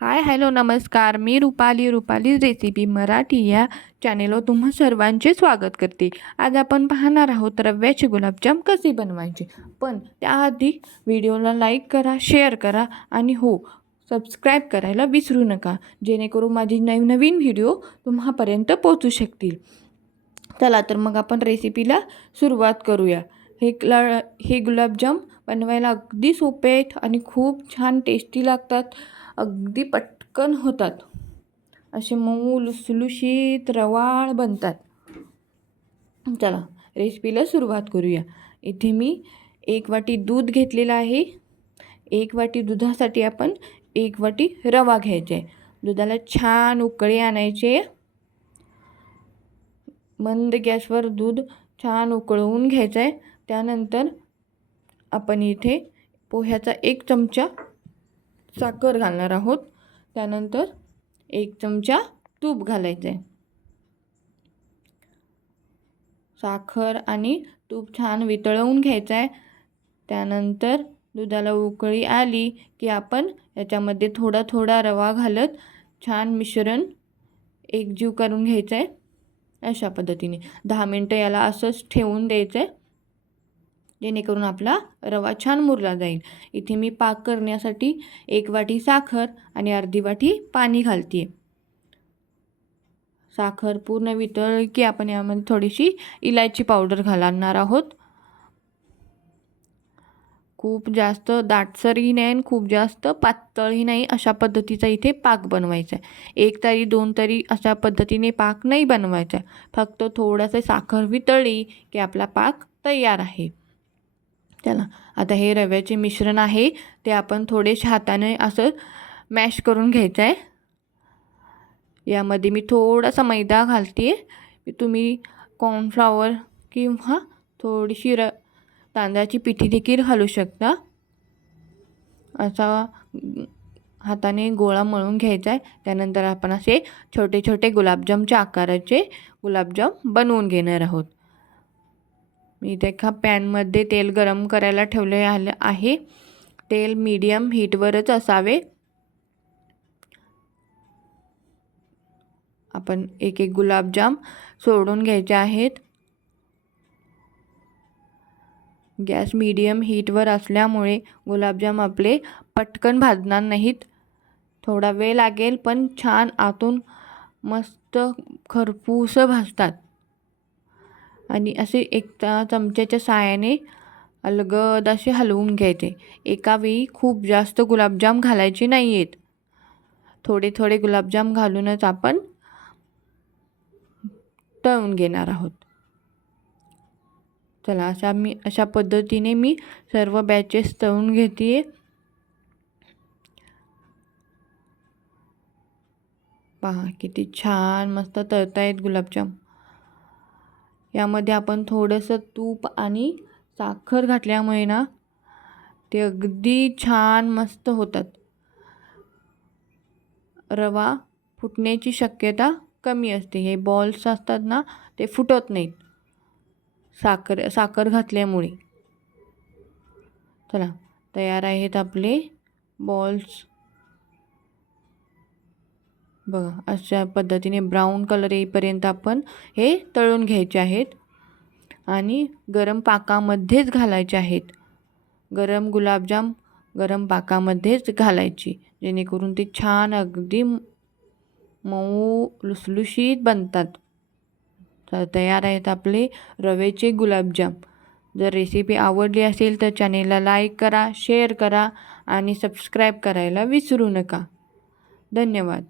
Hi hello नमस्कार. मी Rupali recipe Marathi या चॅनेलवर तुम्हा सर्वांचे स्वागत करते. आज आपण पाहणार आहोत रव्याचे गुलाबजाम कसे बनवायचे. पण त्याआधी व्हिडिओला लाईक करा, शेअर करा आणि सबस्क्राईब करायला विसरू नका, जेणेकरून माझी नवीन व्हिडिओ तुम्हापर्यंत पोहोचू शकतील. चला तर मग आपण रेसिपीला सुरुवात करूया. हे गुलाबजाम बनवायला अगदी सोपे आहेत आणि खूप छान टेस्टी लागतात. अगदी पटकन होतात, असे मऊ लुसलुशीत रवाळ बनतात. चला रेसिपीला सुरुवात करूया. इथे मी 1 वाटी दूध घेतलेलं आहे. 1 वाटी दुधासाठी आपण 1 वाटी रवा घ्यायचा आहे. दुधाला छान उकळी आणायचे. मंद गॅसवर दूध छान उकळवून घ्यायचं आहे. त्यानंतर आपण इथे पोह्याचा 1 चमचा साखर घालणार आहोत. त्यानंतर 1 चमचा तूप घालायचं आहे. साखर आणि तूप छान वितळवून घ्यायचं आहे. त्यानंतर दुधाला उकळी आली की आपण याच्यामध्ये थोडा थोडा रवा घालत छान मिश्रण एकजीव करून घ्यायचं आहे. अशा पद्धतीने 10 मिनटं याला असंच ठेवून द्यायचं आहे, जेणेकरून आपला रवा छान मुरला जाईल. इथे मी पाक करण्यासाठी 1 वाटी साखर आणि अर्धी वाटी पाणी घालते. साखर पूर्ण वितळली की आपण यामध्ये थोडीशी इलायची पावडर घालणार आहोत. खूप जास्त दाटसरही नाही आणि खूप जास्त पातळही नाही, अशा पद्धतीचा इथे पाक बनवायचा आहे. 1 तरी 2 तरी अशा पद्धतीने पाक नाही बनवायचा. फक्त थोडंसं साखर वितळली की आपला पाक तयार आहे. चला आता हे रव्याचे मिश्रण आहे ते आपण थोडेसे हाताने असं मॅश करून घ्यायचं आहे. यामध्ये मी थोडासा मैदा घालते. तुम्ही कॉर्नफ्लॉवर किंवा थोडीशी तांदळाची पिठी देखील घालू शकता. असा हाताने गोळा मळून घ्यायचा आहे. त्यानंतर आपण असे छोटे छोटे गुलाबजामच्या आकाराचे गुलाबजाम बनवून घेणार आहोत. मी इथे एका पॅनमध्ये तेल गरम करायला ठेवले आहे. तेल मीडियम हीटवरच असावे. आपण एक एक गुलाबजाम सोडून घ्यायचे आहेत. गॅस मीडियम हीटवर असल्यामुळे गुलाबजाम आपले पटकन भाजणार नाहीत. थोडा वेळ लागेल, पण छान आतून मस्त खरपूस भाजतात. आणि असे एक चमच्याच्या साहाय्याने अलगद असे हलवून घ्यायचे. एका वेळी खूप जास्त गुलाबजाम घालायचे नाही आहेत. थोडे थोडे गुलाबजाम घालूनच आपण तळून घेणार आहोत. चला अशा पद्धतीने मी सर्व बॅचेस तळून घेते. पहा किती छान मस्त तळतायत गुलाबजाम. यामध्ये आपण थोडंसं तूप आणि साखर घातल्यामुळे ना ते अगदी छान मस्त होतात. रवा फुटण्याची शक्यता कमी असते. हे बॉल्स असतात ना ते फुटत नाहीत साखर घातल्यामुळे. चला तयार आहेत आपले बॉल्स. बघा अशा पद्धतीने ब्राऊन कलर येईपर्यंत आपण हे तळून घ्यायचे आहेत आणि गरम पाकामध्येच घालायचे आहेत. गरम गुलाबजाम गरम पाकामध्येच घालायची, जेणेकरून ते छान अगदी मऊ लुसलुशीत बनतात. तर तयार आहेत आपले रव्याचे गुलाबजाम. जर रेसिपी आवडली असेल तर चॅनेलला लाईक करा, शेअर करा आणि सबस्क्राईब करायला विसरू नका. धन्यवाद.